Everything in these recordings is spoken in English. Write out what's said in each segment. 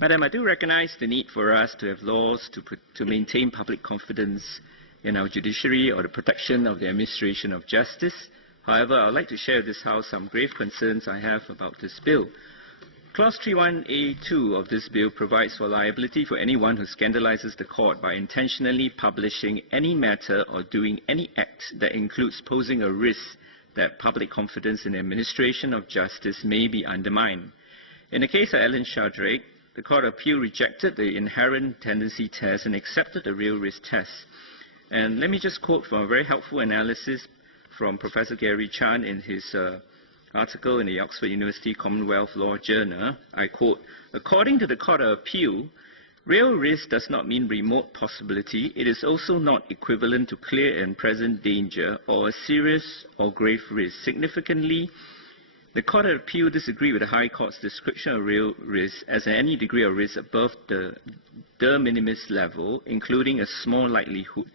Madam, I do recognize the need for us to have laws to maintain public confidence in our judiciary or the protection of the administration of justice. However, I would like to share with this House some grave concerns I have about this bill. Clause 31A2 of this bill provides for liability for anyone who scandalizes the court by intentionally publishing any matter or doing any act that includes posing a risk that public confidence in the administration of justice may be undermined. In the case of Alan Shadrake, the Court of Appeal rejected the inherent tendency test and accepted the real risk test. And let me just quote from a very helpful analysis from Professor Gary Chan in his article in the Oxford University Commonwealth Law Journal. I quote, "According to the Court of Appeal, real risk does not mean remote possibility. It is also not equivalent to clear and present danger or a serious or grave risk. Significantly, the Court of Appeal disagreed with the High Court's description of real risk as any degree of risk above the de minimis level, including a small likelihood.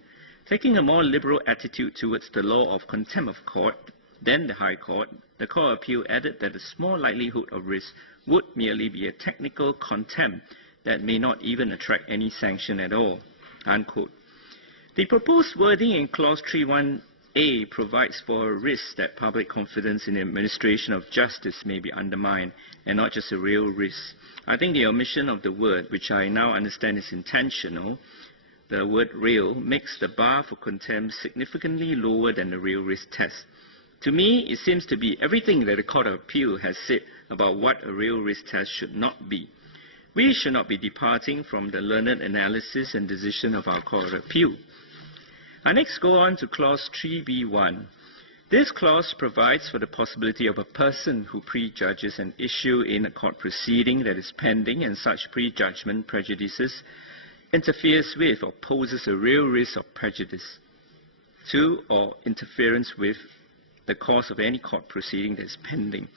Taking a more liberal attitude towards the law of contempt of court than the High Court, the Court of Appeal added that a small likelihood of risk would merely be a technical contempt that may not even attract any sanction at all." Unquote. The proposed wording in Clause 31A provides for a risk that public confidence in the administration of justice may be undermined, and not just a real risk. I think the omission of the word, which I now understand is intentional, the word real, makes the bar for contempt significantly lower than the real risk test. To me, it seems to be everything that the Court of Appeal has said about what a real risk test should not be. We should not be departing from the learned analysis and decision of our Court of Appeal. I next go on to Clause 3B1. This clause provides for the possibility of a person who prejudges an issue in a court proceeding that is pending and such prejudgment prejudices, interferes with or poses a real risk of prejudice to or interference with the course of any court proceeding that is pending.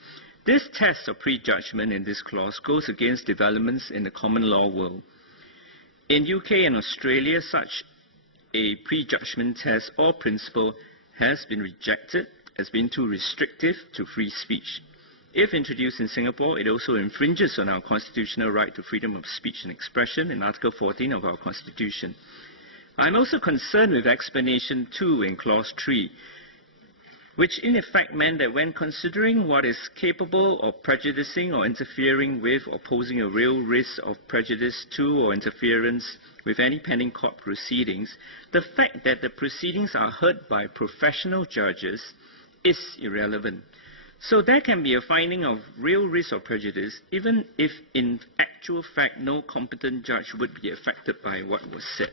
This test of prejudgment in this clause goes against developments in the common law world. In UK and Australia, such a prejudgment test or principle has been rejected as being too restrictive to free speech. If introduced in Singapore, it also infringes on our constitutional right to freedom of speech and expression in Article 14 of our Constitution. I'm also concerned with explanation 2 in Clause 3, which in effect meant that when considering what is capable of prejudicing or interfering with or posing a real risk of prejudice to or interference with any pending court proceedings, the fact that the proceedings are heard by professional judges is irrelevant. So there can be a finding of real risk of prejudice even if in actual fact no competent judge would be affected by what was said.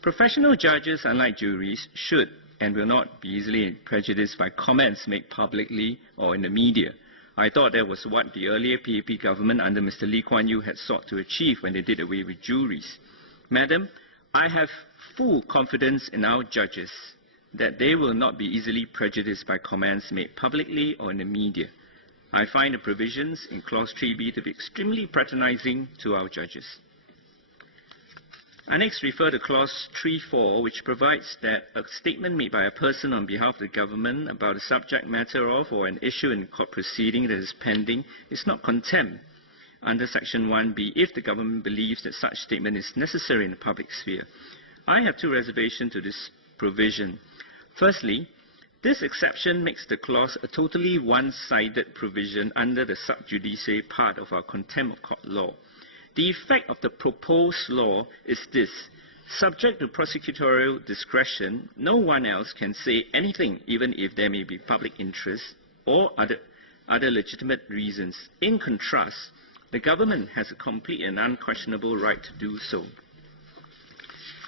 Professional judges, unlike juries, should and will not be easily prejudiced by comments made publicly or in the media. I thought that was what the earlier PAP government under Mr. Lee Kuan Yew had sought to achieve when they did away with juries. Madam, I have full confidence in our judges that they will not be easily prejudiced by comments made publicly or in the media. I find the provisions in Clause 3B to be extremely patronizing to our judges. I next refer to Clause 3.4, which provides that a statement made by a person on behalf of the government about a subject matter of or an issue in a court proceeding that is pending is not contempt under Section 1B if the government believes that such statement is necessary in the public sphere. I have two reservations to this provision. Firstly, this exception makes the clause a totally one-sided provision under the sub judice part of our contempt of court law. The effect of the proposed law is this: subject to prosecutorial discretion, no one else can say anything, even if there may be public interest or other legitimate reasons. In contrast, the government has a complete and unquestionable right to do so.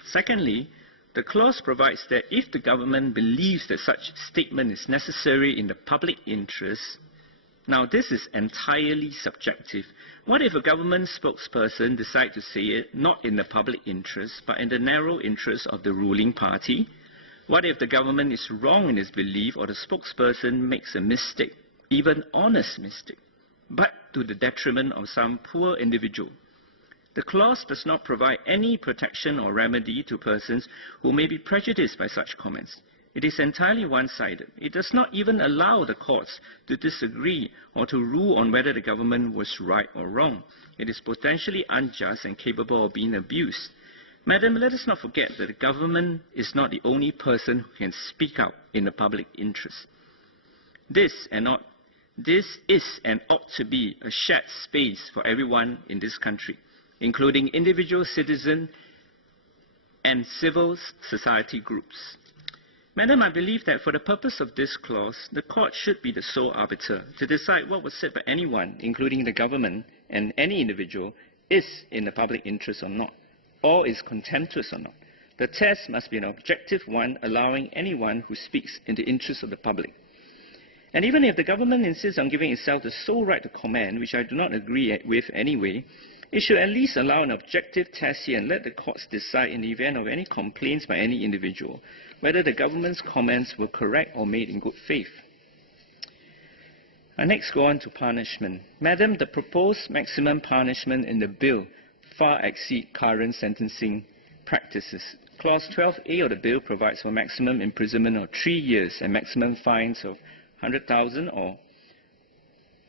Secondly, the clause provides that if the government believes that such statement is necessary in the public interest, now this is entirely subjective. What if a government spokesperson decides to say it not in the public interest, but in the narrow interest of the ruling party? What if the government is wrong in its belief or the spokesperson makes a mistake, even honest mistake, but to the detriment of some poor individual? The clause does not provide any protection or remedy to persons who may be prejudiced by such comments. It is entirely one-sided. It does not even allow the courts to disagree or to rule on whether the government was right or wrong. It is potentially unjust and capable of being abused. Madam, let us not forget that the government is not the only person who can speak out in the public interest. This is and ought to be a shared space for everyone in this country, including individual citizens and civil society groups. Madam, I believe that for the purpose of this clause, the court should be the sole arbiter to decide what was said by anyone, including the government and any individual, is in the public interest or not, or is contemptuous or not. The test must be an objective one, allowing anyone who speaks in the interest of the public. And even if the government insists on giving itself the sole right to comment, which I do not agree with anyway, it should at least allow an objective test here and let the courts decide in the event of any complaints by any individual, whether the government's comments were correct or made in good faith. I next go on to punishment. Madam, the proposed maximum punishment in the bill far exceed current sentencing practices. Clause 12A of the bill provides for maximum imprisonment of 3 years and maximum fines of 100,000 or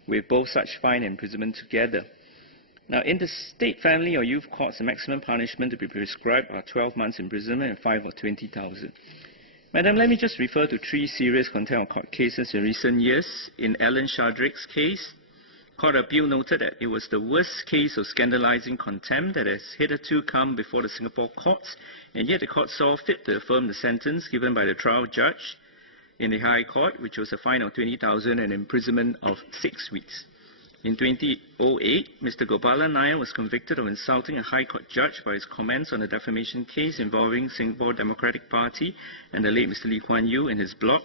with both such fine and imprisonment together. Now, in the state, family or youth courts, the maximum punishment to be prescribed are 12 months imprisonment and fine of 20,000. Madam, let me just refer to 3 serious contempt of court cases in recent years. In Alan Shadrick's case, Court of Appeal noted that it was the worst case of scandalizing contempt that has hitherto come before the Singapore courts, and yet the court saw fit to affirm the sentence given by the trial judge in the High Court, which was a fine of 20,000 and imprisonment of 6 weeks. In 2008, Mr. Gopalan Nair was convicted of insulting a High Court judge for his comments on a defamation case involving Singapore Democratic Party and the late Mr. Lee Kuan Yew in his blog,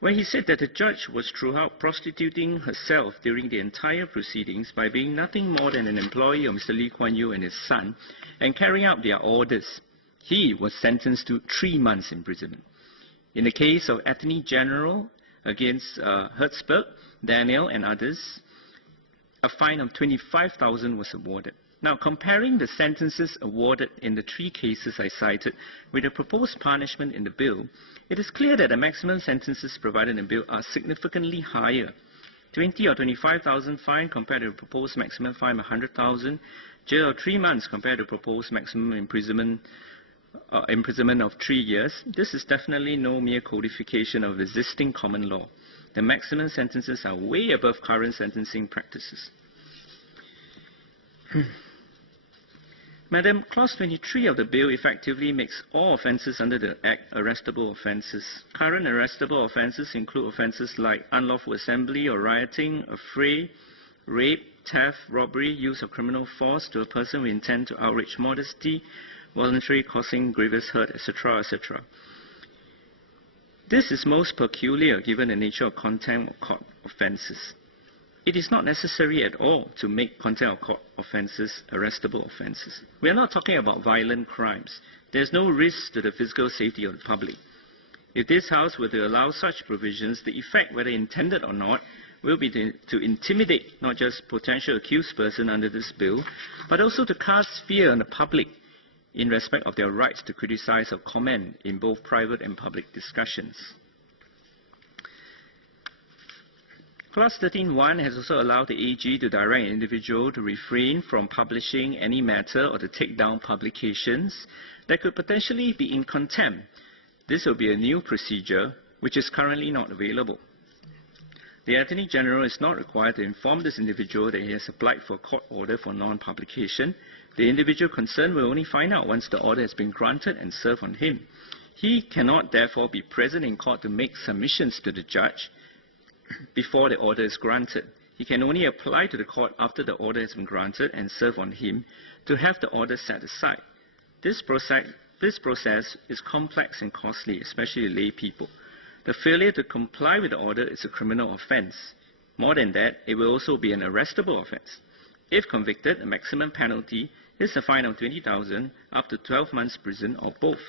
where he said that the judge was throughout prostituting herself during the entire proceedings by being nothing more than an employee of Mr. Lee Kuan Yew and his son and carrying out their orders. He was sentenced to 3 months imprisonment. In the case of Attorney General against Hertzberg, Daniel and others, a fine of 25,000 was awarded. Now, comparing the sentences awarded in the 3 cases I cited with the proposed punishment in the bill, it is clear that the maximum sentences provided in the bill are significantly higher. 20 or 25,000 fine compared to the proposed maximum fine of 100,000, jail of 3 months compared to the proposed maximum imprisonment of 3 years. This is definitely no mere codification of existing common law. The maximum sentences are way above current sentencing practices. Madam, Clause 23 of the bill effectively makes all offences under the Act arrestable offences. Current arrestable offences include offences like unlawful assembly or rioting, affray, rape, theft, robbery, use of criminal force to a person with intent to outrage modesty, voluntary causing grievous hurt, etc., etc. This is most peculiar given the nature of contempt of court offences. It is not necessary at all to make contempt of court offences arrestable offences. We are not talking about violent crimes. There is no risk to the physical safety of the public. If this House were to allow such provisions, the effect, whether intended or not, will be to intimidate not just potential accused person under this bill, but also to cast fear on the public in respect of their rights to criticize or comment in both private and public discussions. Clause 13.1 has also allowed the AG to direct an individual to refrain from publishing any matter or to take down publications that could potentially be in contempt. This will be a new procedure which is currently not available. The Attorney General is not required to inform this individual that he has applied for a court order for non-publication. The individual concerned will only find out once the order has been granted and served on him. He cannot therefore be present in court to make submissions to the judge before the order is granted. He can only apply to the court after the order has been granted and served on him to have the order set aside. This process is complex and costly, especially to lay people. The failure to comply with the order is a criminal offence. More than that, it will also be an arrestable offence. If convicted, the maximum penalty is a fine of 20,000 up to 12 months prison or both.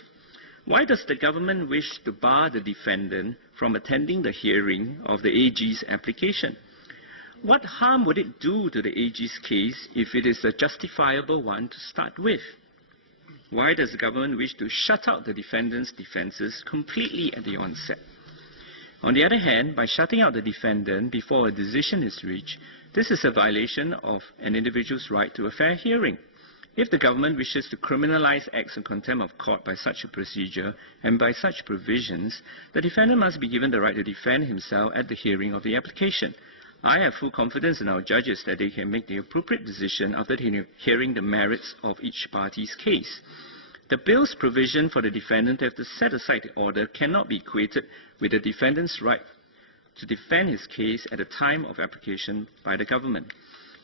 Why does the government wish to bar the defendant from attending the hearing of the AG's application? What harm would it do to the AG's case if it is a justifiable one to start with? Why does the government wish to shut out the defendant's defences completely at the onset? On the other hand, by shutting out the defendant before a decision is reached, this is a violation of an individual's right to a fair hearing. If the government wishes to criminalize acts of contempt of court by such a procedure and by such provisions, the defendant must be given the right to defend himself at the hearing of the application. I have full confidence in our judges that they can make the appropriate decision after hearing the merits of each party's case. The bill's provision for the defendant to have to set aside the order cannot be equated with the defendant's right to defend his case at the time of application by the government.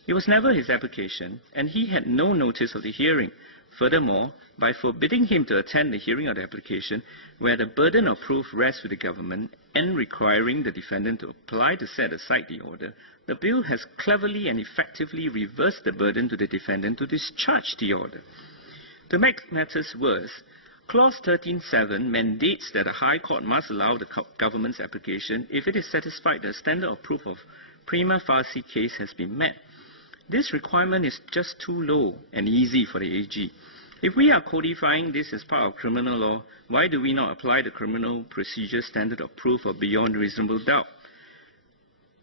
It was never his application, and he had no notice of the hearing. Furthermore, by forbidding him to attend the hearing of the application, where the burden of proof rests with the government, and requiring the defendant to apply to set aside the order, the bill has cleverly and effectively reversed the burden to the defendant to discharge the order. To make matters worse, Clause 13.7 mandates that a High Court must allow the government's application if it is satisfied that the standard of proof of prima facie case has been met. This requirement is just too low and easy for the AG. If we are codifying this as part of criminal law, why do we not apply the criminal procedure standard of proof of beyond reasonable doubt?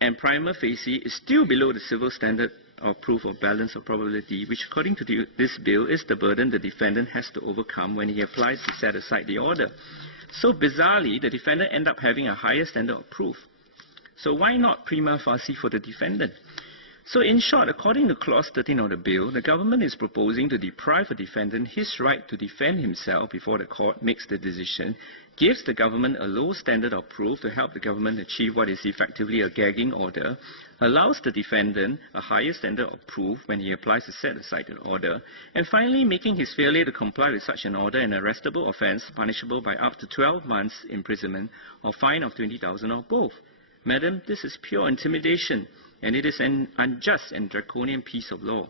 And prima facie is still below the civil standard of proof of balance of probability, which according to this bill is the burden the defendant has to overcome when he applies to set aside the order. So bizarrely, the defendant ends up having a higher standard of proof. So why not prima facie for the defendant? So in short, according to Clause 13 of the bill, the government is proposing to deprive a defendant his right to defend himself before the court makes the decision, gives the government a low standard of proof to help the government achieve what is effectively a gagging order, allows the defendant a higher standard of proof when he applies to set aside an order, and finally making his failure to comply with such an order an arrestable offence punishable by up to 12 months imprisonment or fine of 20,000 or both. Madam, this is pure intimidation, and it is an unjust and draconian piece of law.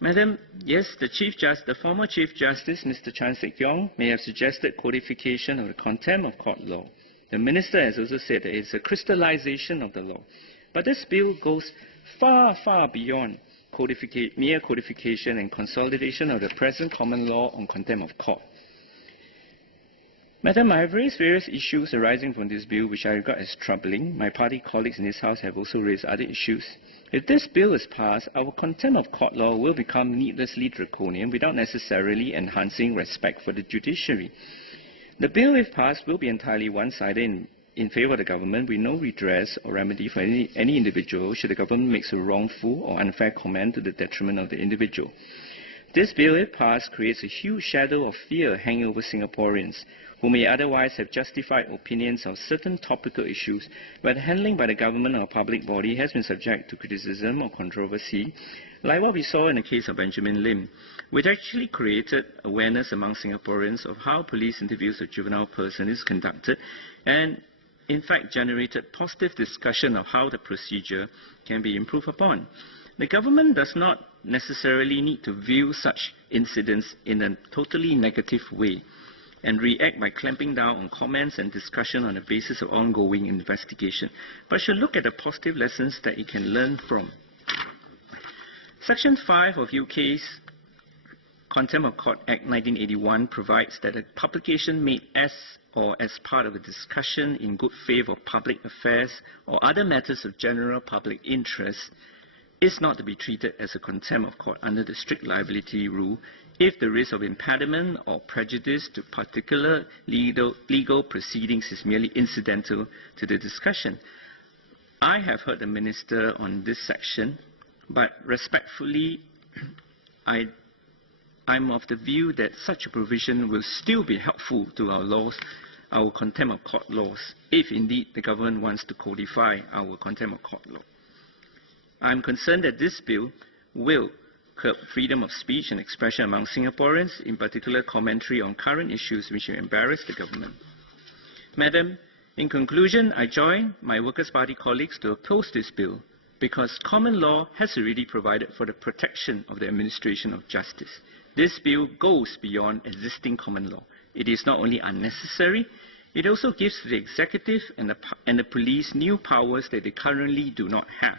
Madam, yes, the former Chief Justice, Mr. Chan Sek-yong, may have suggested codification of the contempt of court law. The Minister has also said that it's a crystallization of the law. But this bill goes far, far beyond mere codification and consolidation of the present common law on contempt of court. Madam, I have raised various issues arising from this bill which I regard as troubling. My party colleagues in this House have also raised other issues. If this bill is passed, our contempt of court law will become needlessly draconian without necessarily enhancing respect for the judiciary. The bill, if passed, will be entirely one-sided in favour of the government with no redress or remedy for any individual should the government make a wrongful or unfair comment to the detriment of the individual. This bill, if passed, creates a huge shadow of fear hanging over Singaporeans who may otherwise have justified opinions on certain topical issues, where the handling by the government or public body has been subject to criticism or controversy, like what we saw in the case of Benjamin Lim, which actually created awareness among Singaporeans of how police interviews of juvenile person is conducted, and in fact generated positive discussion of how the procedure can be improved upon. The government does not necessarily need to view such incidents in a totally negative way and react by clamping down on comments and discussion on the basis of ongoing investigation, but should look at the positive lessons that it can learn from. Section 5 of UK's Contempt of Court Act 1981 provides that a publication made as part of a discussion in good faith of public affairs or other matters of general public interest is not to be treated as a contempt of court under the strict liability rule if the risk of impediment or prejudice to particular legal proceedings is merely incidental to the discussion. I have heard the Minister on this section, but respectfully, I'm of the view that such a provision will still be helpful to our laws, our contempt of court laws, if indeed the government wants to codify our contempt of court law. I'm concerned that this bill will curb freedom of speech and expression among Singaporeans, in particular commentary on current issues which will embarrass the government. Madam, in conclusion, I join my Workers' Party colleagues to oppose this bill because common law has already provided for the protection of the administration of justice. This bill goes beyond existing common law. It is not only unnecessary, it also gives the executive and the police new powers that they currently do not have,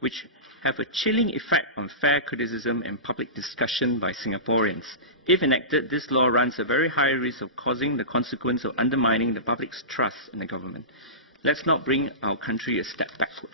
which have a chilling effect on fair criticism and public discussion by Singaporeans. If enacted, this law runs a very high risk of causing the consequence of undermining the public's trust in the government. Let's not bring our country a step backward.